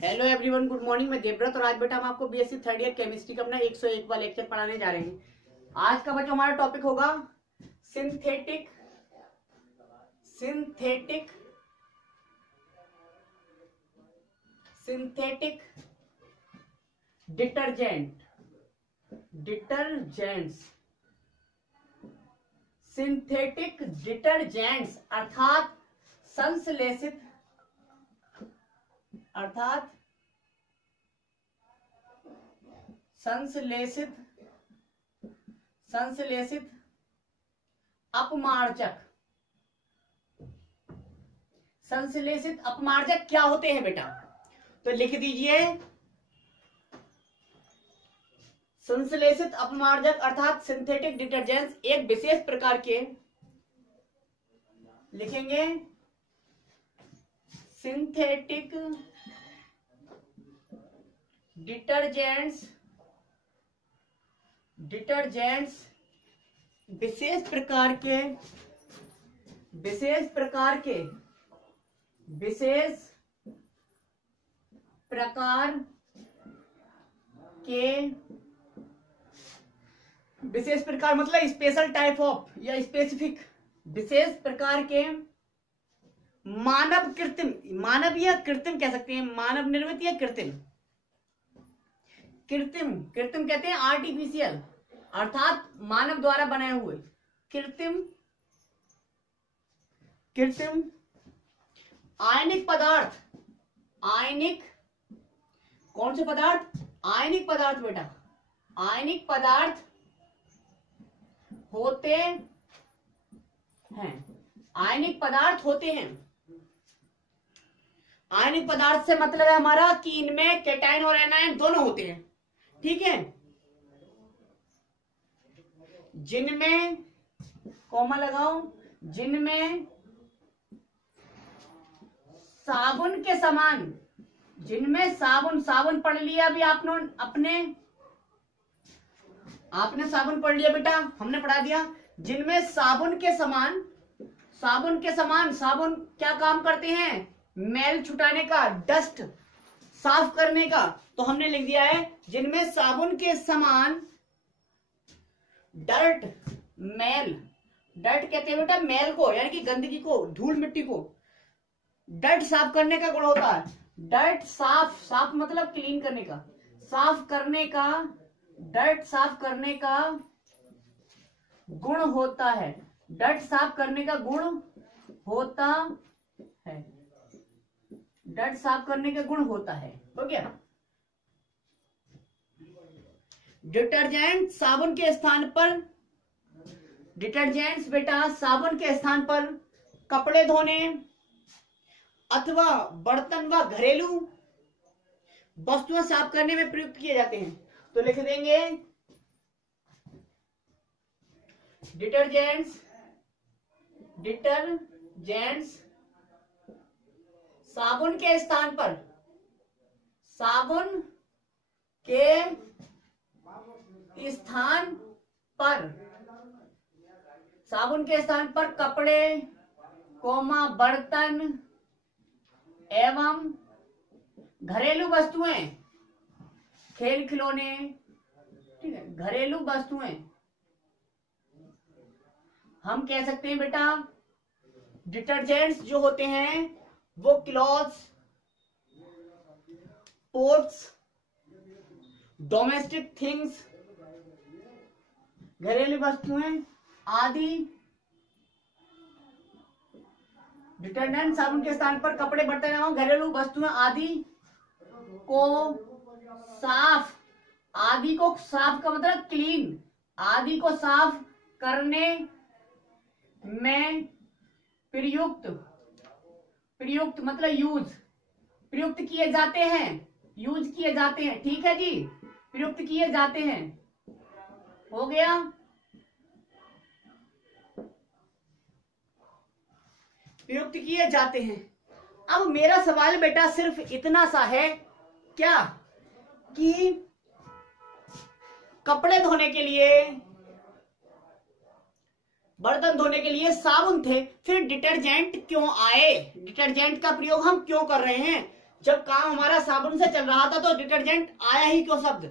Hello everyone, good morning. मैं देवव्रत और आज बेटा हम आपको बीएससी थर्ड ईयर केमिस्ट्री का अपना 101 वाला लेक्चर पढ़ाने जा रहे हैं। आज का बच्चों हमारा टॉपिक होगा synthetic synthetic synthetic detergents synthetic detergents अर्थात संश्लेषित अपमार्जक क्या होते हैं बेटा? तो लिख दीजिए, संश्लेषित अपमार्जक अर्थात सिंथेटिक डिटर्जेंट्स एक विशेष प्रकार के, लिखेंगे सिंथेटिक डिटर्जेंट्स विशेष प्रकार मतलब स्पेशल टाइप ऑफ या स्पेसिफिक विशेष प्रकार के मानव या कृत्रिम कह सकते हैं, मानव निर्मित या कृत्रिम कहते हैं आर्टिफिशियल अर्थात मानव द्वारा बनाए हुए कृत्रिम आयनिक कौन से पदार्थ? आयनिक पदार्थ बेटा, आयनिक पदार्थ होते हैं। आयनिक पदार्थ से मतलब है हमारा कि इनमें कैटायन और एनायन दोनों होते हैं, ठीक है। जिनमें कॉमा लगाओ, जिनमें साबुन के समान, जिनमें साबुन पढ़ लिया अभी आपने साबुन पढ़ लिया बेटा, हमने पढ़ा दिया। जिनमें साबुन के समान साबुन क्या काम करते हैं? मैल छुटाने का, डस्ट साफ करने का। तो हमने लिख दिया है जिनमें साबुन के समान डर्ट कहते हैं बेटा मैल को, यानी कि गंदगी को, धूल मिट्टी को डर्ट साफ करने का गुण होता है। डर्ट साफ मतलब क्लीन करने का, डर्ट साफ करने का गुण होता है। डर्ट साफ करने का गुण होता है, डर्ट साफ करने का गुण होता है। हो गया। डिटर्जेंट साबुन के स्थान पर, डिटर्जेंट्स बेटा साबुन के स्थान पर कपड़े धोने अथवा बर्तन व घरेलू वस्तुएं साफ करने में प्रयुक्त किए जाते हैं। तो लिख देंगे डिटर्जेंट्स साबुन के स्थान पर, कपड़े बर्तन एवं घरेलू वस्तुएं, खेल खिलौने, ठीक है। घरेलू वस्तुएं हम कह सकते हैं बेटा डिटर्जेंट्स जो होते हैं वो क्लॉथ्स, पोर्ट्स, डोमेस्टिक थिंग्स, घरेलू वस्तुएं आदि। डिटर्जेंट साबुन के स्थान पर कपड़े बर्तन एवं घरेलू वस्तुएं आदि को साफ का मतलब क्लीन, आदि को साफ करने में प्रयुक्त मतलब प्रयुक्त किए जाते हैं, ठीक है जी, प्रयुक्त किए जाते हैं। हो गया। प्रयुक्त किए जाते हैं। अब मेरा सवाल बेटा सिर्फ इतना सा है क्या कि कपड़े धोने के लिए, बर्तन धोने के लिए साबुन थे, फिर डिटर्जेंट क्यों आए? डिटर्जेंट का प्रयोग हम क्यों कर रहे हैं? जब काम हमारा साबुन से चल रहा था तो डिटर्जेंट आया ही क्यों शब्द?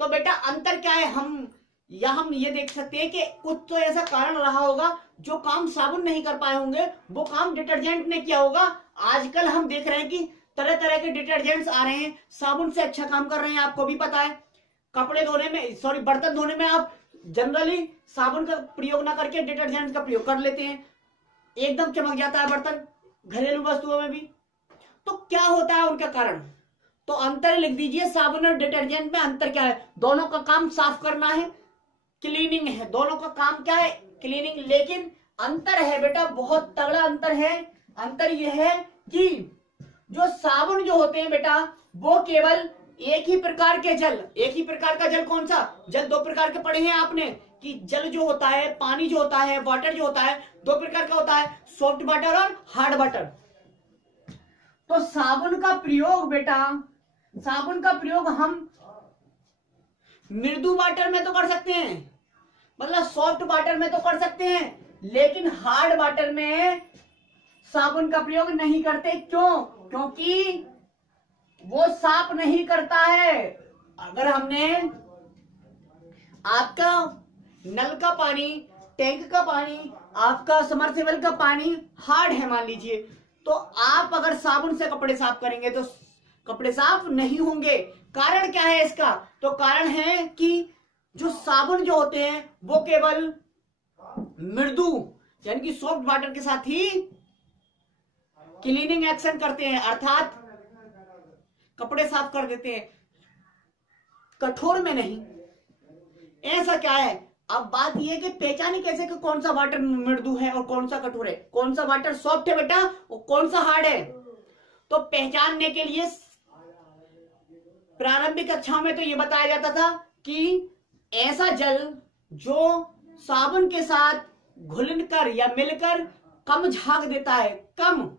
तो बेटा अंतर क्या है, हम ये देख सकते हैं कि कुछ तो ऐसा कारण रहा होगा जो काम साबुन नहीं कर पाए होंगे, वो काम डिटर्जेंट ने किया होगा। आजकल हम देख रहे हैं कि तरह तरह के डिटर्जेंट्स आ रहे हैं, साबुन से अच्छा काम कर रहे हैं, आपको भी पता है। कपड़े धोने में, सॉरी बर्तन धोने में आप जनरली साबुन का प्रयोग ना करके डिटर्जेंट का प्रयोग कर लेते हैं, एकदम चमक जाता है बर्तन, घरेलू वस्तुओं में भी। तो क्या होता है उनका कारण? तो अंतर लिख दीजिए, साबुन और डिटर्जेंट में अंतर क्या है? दोनों का काम साफ करना है, क्लीनिंग है, दोनों का काम क्या है? क्लीनिंग। लेकिन अंतर है बेटा, बहुत तगड़ा अंतर है। अंतर यह है कि जो साबुन जो होते हैं बेटा, वो केवल एक ही प्रकार के जल, एक ही प्रकार का जल, कौन सा जल? दो प्रकार के पढ़े हैं आपने कि जल जो होता है, पानी जो होता है, वाटर जो होता है, दो प्रकार का होता है, सॉफ्ट वाटर और हार्ड वाटर। तो साबुन का प्रयोग बेटा, साबुन का प्रयोग हम मृदु वाटर में तो कर सकते हैं, मतलब सॉफ्ट वाटर में तो कर सकते हैं, लेकिन हार्ड वाटर में साबुन का प्रयोग नहीं करते। क्यों? क्योंकि वो साफ नहीं करता है। अगर हमने आपका नल का पानी, टैंक का पानी, आपका समरसेबल का पानी हार्ड है मान लीजिए, तो आप अगर साबुन से कपड़े साफ करेंगे तो कपड़े साफ नहीं होंगे। कारण क्या है इसका? तो कारण है कि जो साबुन जो होते हैं वो केवल मृदु यानी कि सॉफ्ट वाटर के साथ ही क्लीनिंग एक्शन करते हैं, अर्थात कपड़े साफ कर देते हैं, कठोर में नहीं। ऐसा क्या है? अब बात यह कि पहचाने कैसे कि कौन सा वाटर मृदु है और कौन सा कठोर है, कौन सा वाटर सॉफ्ट है बेटा और कौन सा हार्ड है। तो पहचानने के लिए प्रारंभिक कक्षाओं में तो यह बताया जाता था कि ऐसा जल जो साबुन के साथ घुलकर या मिलकर कम झाग देता है, कम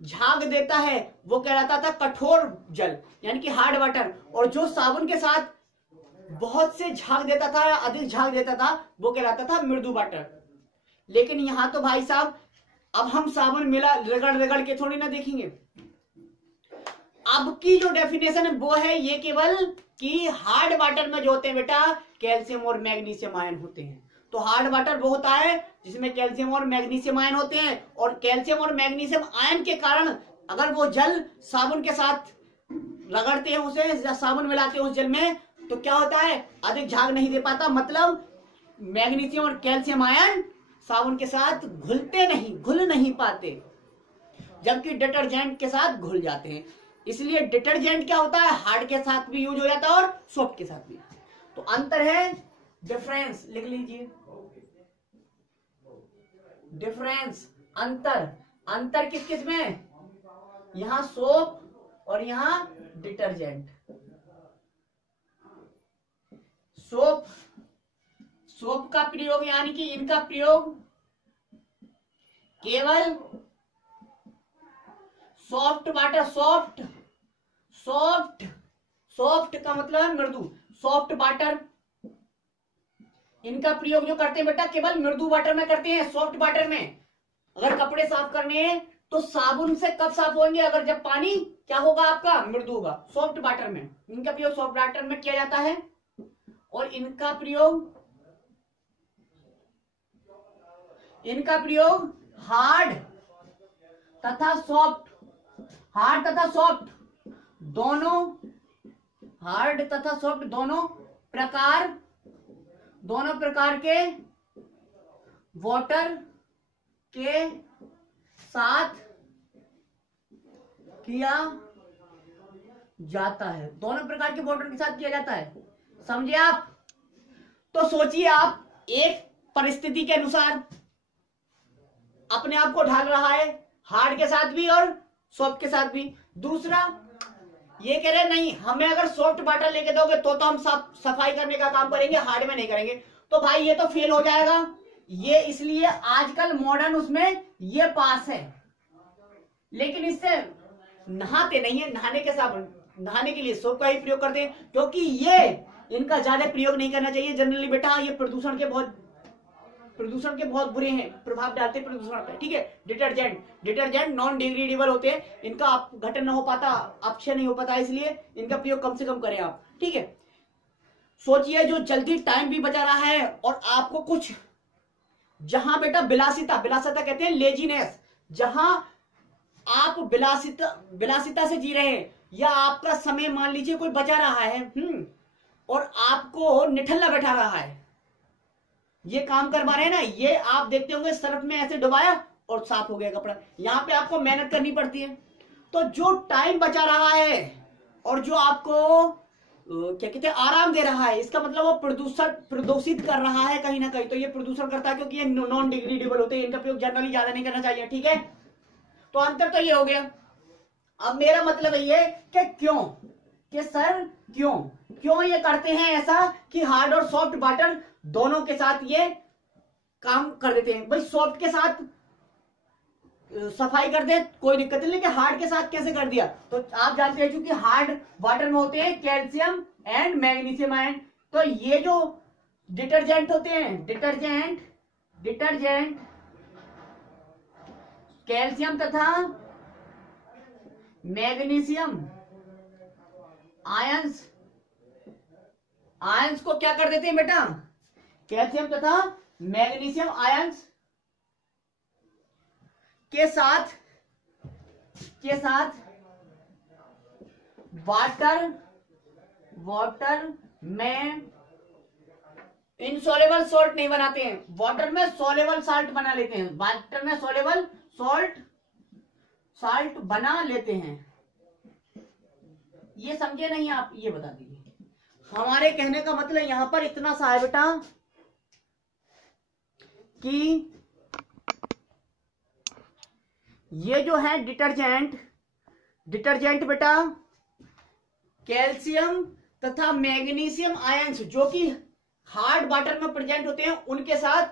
झाग देता है, वो कहलाता था कठोर जल यानी कि हार्ड वाटर, और जो साबुन के साथ बहुत से झाग देता था या अधिक झाग देता था वो कहलाता था मृदु वाटर। लेकिन यहां तो भाई साहब अब हम साबुन मिला रगड़ रगड़ के थोड़ी ना देखेंगे। अब की जो डेफिनेशन है वो है ये केवल कि हार्ड वाटर में जो होते हैं बेटा कैल्शियम और मैग्नीशियम आयन होते हैं। तो हार्ड वाटर वो होता है जिसमें कैल्शियम और मैग्नीशियम आयन होते हैं, और कैल्शियम और मैग्नीशियम आयन के कारण अगर वो जल साबुन के साथ रगड़ते हैं उसे या साबुन मिलाते हैं उस जल में, तो क्या होता है? अधिक झाग नहीं दे पाता, मतलब मैग्नीशियम और कैल्शियम आयन साबुन के साथ घुलते नहीं, घुल नहीं पाते, जबकि डिटर्जेंट के साथ घुल जाते हैं। इसलिए डिटर्जेंट क्या होता है? हार्ड के साथ भी यूज हो जाता है और सॉफ्ट के साथ भी। तो अंतर है, डिफरेंस लिख लीजिए, डिफरेंस, अंतर। अंतर किस किस में? यहां सोप और यहां डिटर्जेंट। सोप, सोप का प्रयोग यानी कि इनका प्रयोग केवल soft water, soft soft soft का मतलब है मृदु, सॉफ्ट वाटर, इनका प्रयोग जो करते हैं बेटा केवल मृदु वाटर में करते हैं, सॉफ्ट वाटर में। अगर कपड़े साफ करने हैं तो साबुन से कब साफ होंगे? अगर जब पानी क्या होगा आपका? मृदु होगा। सॉफ्ट वाटर में इनका प्रयोग सॉफ्ट वाटर में किया जाता है, और इनका प्रयोग हार्ड तथा सॉफ्ट, हार्ड तथा सॉफ्ट दोनों, हार्ड तथा सॉफ्ट दोनों प्रकार के वाटर के साथ किया जाता है, दोनों प्रकार के वाटर के साथ किया जाता है, समझे आप? तो सोचिए आप एक परिस्थिति के अनुसार अपने आप को ढाल रहा है, हार्ड के साथ भी और सॉफ्ट के साथ भी। दूसरा ये कह रहे नहीं हमें अगर सॉफ्ट वाटर लेके दोगे तो हम सफाई करने का काम करेंगे, हार्ड में नहीं करेंगे, तो भाई ये तो फेल हो जाएगा। ये इसलिए आजकल मॉडर्न उसमें ये पास है, लेकिन इससे नहाते नहीं है, नहाने के साबुन, नहाने के लिए सोप का ही प्रयोग करते हैं, क्योंकि ये इनका ज्यादा प्रयोग नहीं करना चाहिए जनरली बेटा, ये प्रदूषण के बहुत प्रदूषण के बहुत बुरे हैं, प्रभाव डालते हैं प्रदूषण पे, ठीक है। डिटर्जेंट नॉन डिग्रेडेबल होते हैं, इनका अपघटन न हो पाता, अपक्षय नहीं हो पाता, इसलिए इनका प्रयोग कम से कम करें आप, ठीक है। सोचिए जो जल्दी टाइम भी बचा रहा है और आपको कुछ, जहां बेटा विलासिता कहते हैं लेजीनेस, जहां आप विलासिता से जी रहे हैं, या आपका समय मान लीजिए कोई बचा रहा है और आपको निठल्ला बैठा रहा है, ये काम करवा रहे हैं ना, ये आप देखते होंगे सर्फ में ऐसे डुबाया और साफ हो गया कपड़ा। यहां पे आपको मेहनत करनी पड़ती है। तो जो टाइम बचा रहा है और जो आपको क्या कहते हैं आराम दे रहा है, इसका मतलब वो प्रदूषित कर रहा है कहीं ना कहीं। तो ये प्रदूषण करता है क्योंकि ये नॉन डिग्रेडेबल होते हैं, इनका प्रयोग जनरली ज्यादा नहीं करना चाहिए, ठीक है। तो अंतर तो ये हो गया। अब मेरा मतलब ये कि क्यों, कि सर क्यों ये करते हैं ऐसा कि हार्ड और सॉफ्ट वाटर दोनों के साथ ये काम कर देते हैं। भाई सॉफ्ट के साथ सफाई कर दे कोई दिक्कत नहीं, लेकिन हार्ड के साथ कैसे कर दिया? तो आप जानते हैं क्योंकि हार्ड वाटर में होते हैं कैल्शियम एंड मैग्नीशियम आयन। तो ये जो डिटर्जेंट होते हैं, डिटर्जेंट कैल्शियम तथा मैग्नीशियम आयंस को क्या कर देते हैं बेटा? कैल्शियम तथा मैग्नीशियम आयंस के साथ वाटर में इनसॉल्युबल सॉल्ट नहीं बनाते हैं, वाटर में सॉल्युबल साल्ट बना लेते हैं, वाटर में सॉल्युबल साल्ट बना लेते हैं। ये समझे नहीं आप? ये बता दीजिए। हमारे कहने का मतलब यहां पर इतना सा है बेटा कि ये जो है डिटर्जेंट बेटा कैल्शियम तथा मैग्नीशियम आयंस जो कि हार्ड वाटर में प्रेजेंट होते हैं, उनके साथ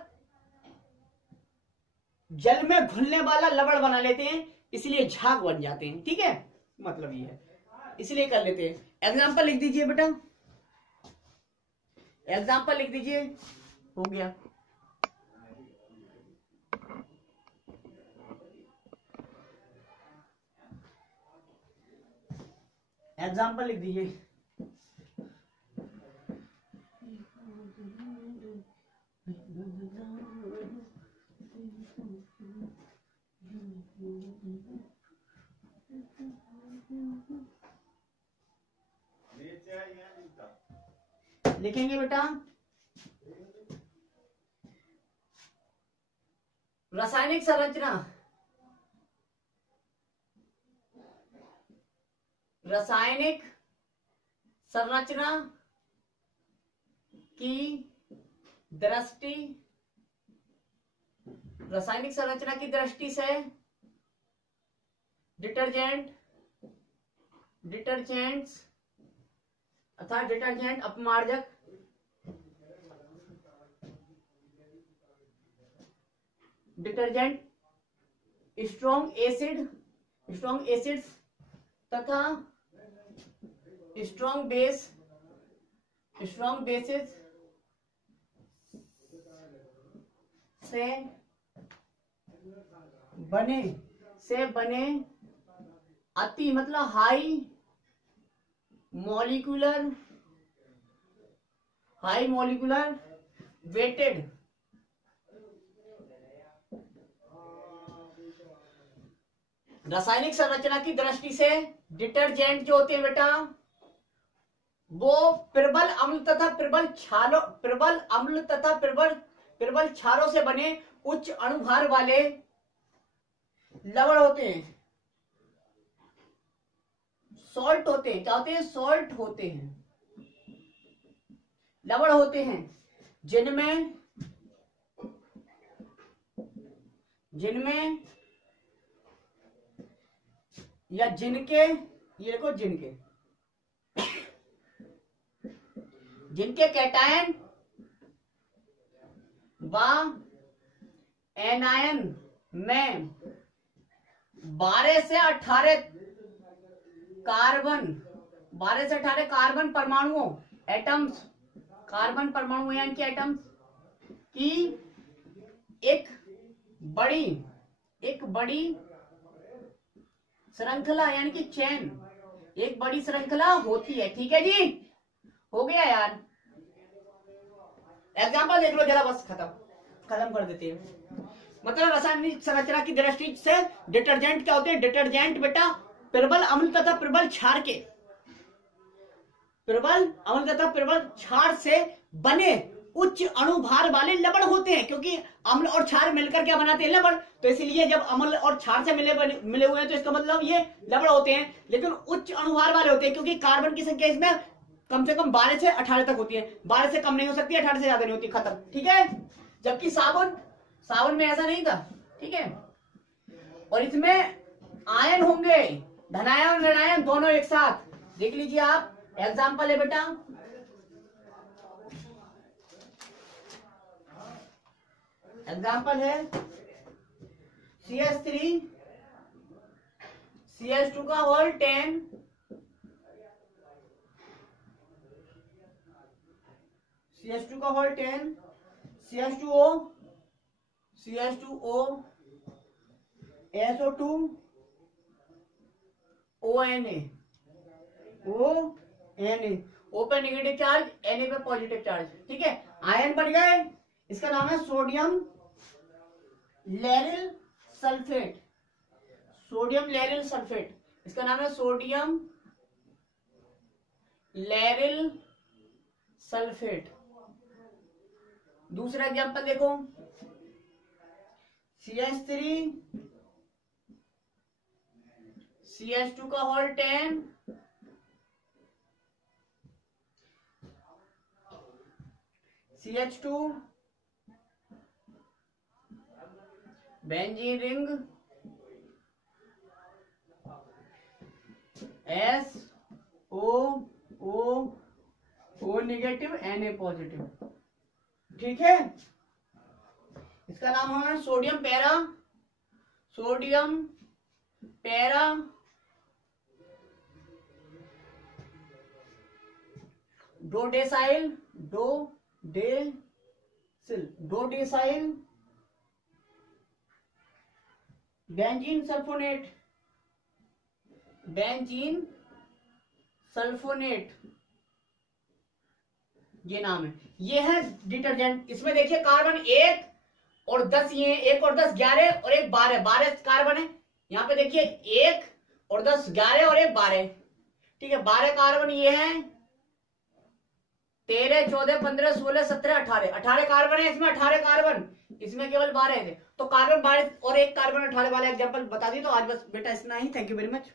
जल में घुलने वाला लवण बना लेते हैं, इसलिए झाग बन जाते हैं, ठीक है। मतलब ये है, इसलिए कर लेते हैं। एग्जाम्पल लिख दीजिए बेटा, एग्जाम्पल लिख दीजिए। हो गया। एग्जाम्पल लिख दीजिए। लिखेंगे बेटा रासायनिक संरचना की दृष्टि से डिटर्जेंट्स अर्थात डिटर्जेंट अपमार्जक डिटर्जेंट स्ट्रॉन्ग एसिड्स तथा स्ट्रॉन्ग बेसिस से बने अति मतलब हाई मॉलिक्यूलर वेटेड रासायनिक संरचना की दृष्टि से डिटर्जेंट जो होते हैं बेटा वो प्रबल अम्ल तथा प्रबल क्षारों से बने उच्च अणुभार वाले लवण होते हैं, सॉल्ट होते हैं। क्या होते हैं? सॉल्ट होते हैं, लवण होते हैं, जिनमें या जिनके, ये देखो जिनके कैटायन व एनायन में 12 से 18 कार्बन परमाणुओं एटम्स, कार्बन परमाणु यानी कि एटम्स की बड़ी श्रृंखला यानी कि चेन, एक बड़ी श्रृंखला होती है। ठीक है जी, हो गया यार। एग्जाम्पल देख लो जरा, बस खत्म कर देते हैं। मतलब रासायनिक संरचना की दृष्टि से डिटर्जेंट क्या होते हैं? डिटर्जेंट बेटा प्रबल अम्ल तथा प्रबल क्षार से बने उच्च अणुभार वाले लवण होते हैं, क्योंकि अम्ल और क्षार मिलकर क्या बनाते हैं? लवण। तो इसलिए जब अम्ल और क्षार से मिले हुए हैं तो इसका मतलब ये लवण होते हैं, लेकिन उच्च अणुभार वाले होते हैं, क्योंकि कार्बन की संख्या इसमें कम से कम 12 से 18 तक होती है। 12 से कम नहीं हो सकती, 18 से ज्यादा नहीं होती, खत्म। ठीक है, जबकि साबुन में ऐसा नहीं था। ठीक है, और इसमें आयन होंगे, धनायन और ऋणायन दोनों एक साथ। देख लीजिए आप, एग्जाम्पल है बेटा, एग्जाम्पल है CH3 CH2 का होल 10, CH2 का whole 10, CH2O SO2 ONA O पे नेगेटिव चार्ज, Na पे पॉजिटिव चार्ज। ठीक है, आयन बन गए। इसका नाम है सोडियम लैरिल सल्फेट। इसका नाम है सोडियम लैरिल सल्फेट। दूसरा एग्जांपल देखो, CH3 CH2 का whole 10, CH2 benzene ring SO negative Na positive. ठीक है, इसका नाम है sodium para dodecyl benzene sulphonate, ये नाम है। ये है डिटर्जेंट। इसमें देखिए कार्बन 1 और 10, ये 1 और 10 11 और 1 12 कार्बन है। यहाँ पे देखिए 1 और 10 11 और 1 12। ठीक है, 12 कार्बन ये है, 13 14 15 16 17 18 कार्बन है इसमें। 18 कार्बन इसमें केवल 12 थे। तो कार्बन 12 और 1 कार्बन 18 वाले एग्जांपल बता दी। तो आज बस बेटा इतना ही। Thank you very much.